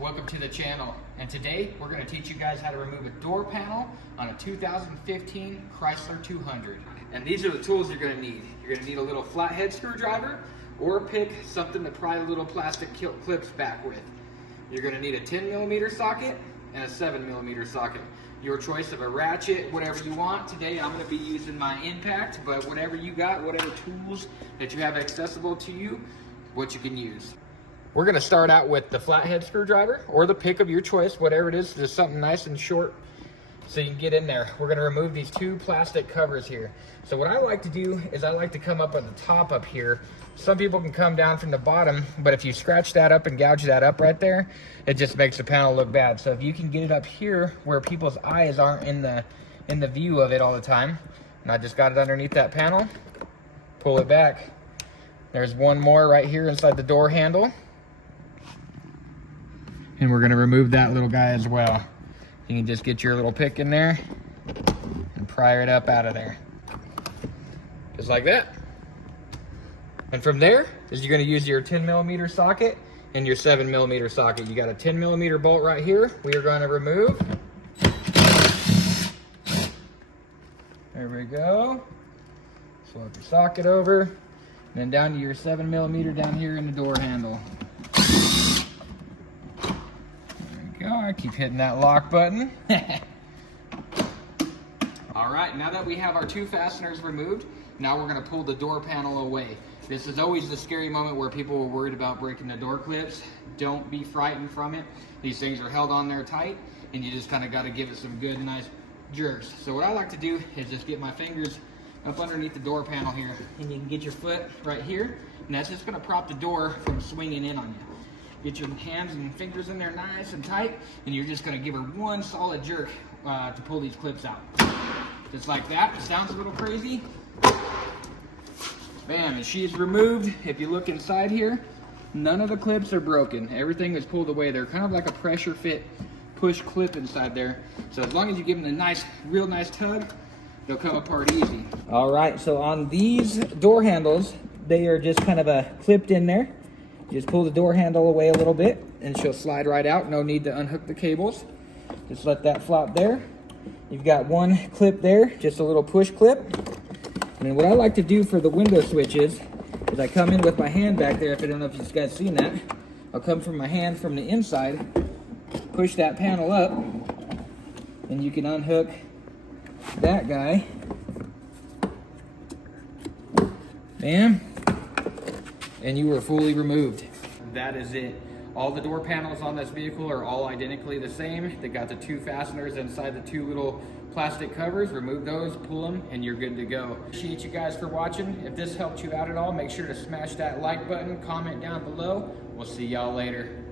welcome to the channel. And today we're going to teach you guys how to remove a door panel on a 2015 Chrysler 200. And these are the tools you're going to need. You're going to need a little flathead screwdriver or a pick, something to pry little plastic clips back with. You're going to need a 10mm socket and a 7mm socket. Your choice of a ratchet, whatever you want. Today I'm going to be using my Impact, but whatever you got, whatever tools that you have accessible to you, what you can use. We're going to start out with the flathead screwdriver or the pick of your choice, whatever it is, just something nice and short so you can get in there. We're going to remove these two plastic covers here. So what I like to do is I like to come up at the top up here. Some people can come down from the bottom, but if you scratch that up and gouge that up right there, it just makes the panel look bad. So if you can get it up here where people's eyes aren't in the view of it all the time, and I just got it underneath that panel, pull it back. There's one more right here inside the door handle. And we're gonna remove that little guy as well. You can just get your little pick in there and pry it up out of there. Just like that. And from there is you're gonna use your 10mm socket and your 7mm socket. You got a 10mm bolt right here. We are gonna remove. There we go. Swap your socket over. And then down to your 7mm down here in the door handle. I keep hitting that lock button. All right, now that we have our two fasteners removed, now we're gonna pull the door panel away. This is always the scary moment where people are worried about breaking the door clips. Don't be frightened from it. These things are held on there tight, and you just kind of gotta give it some good, nice jerks. So what I like to do is just get my fingers up underneath the door panel here, and you can get your foot right here, and that's just gonna prop the door from swinging in on you. Get your hands and fingers in there nice and tight, and you're just gonna give her one solid jerk to pull these clips out. Just like that. It sounds a little crazy. Bam, and she's removed. If you look inside here, none of the clips are broken. Everything is pulled away. They're kind of like a pressure fit push clip inside there. So as long as you give them a nice, real nice tug, they'll come apart easy. All right, so on these door handles, they are just kind of clipped in there. Just pull the door handle away a little bit and she'll slide right out. No need to unhook the cables. Just let that flop there. You've got one clip there, just a little push clip. And then what I like to do for the window switches is I come in with my hand back there. If I don't know if you guys seen that, I'll come from my hand from the inside, push that panel up, and you can unhook that guy. Bam. And you are fully removed. That is it. All the door panels on this vehicle are all identically the same. They got the two fasteners inside the two little plastic covers. Remove those, pull them, and you're good to go. Appreciate you guys for watching. If this helped you out at all, make sure to smash that like button, comment down below. We'll see y'all later.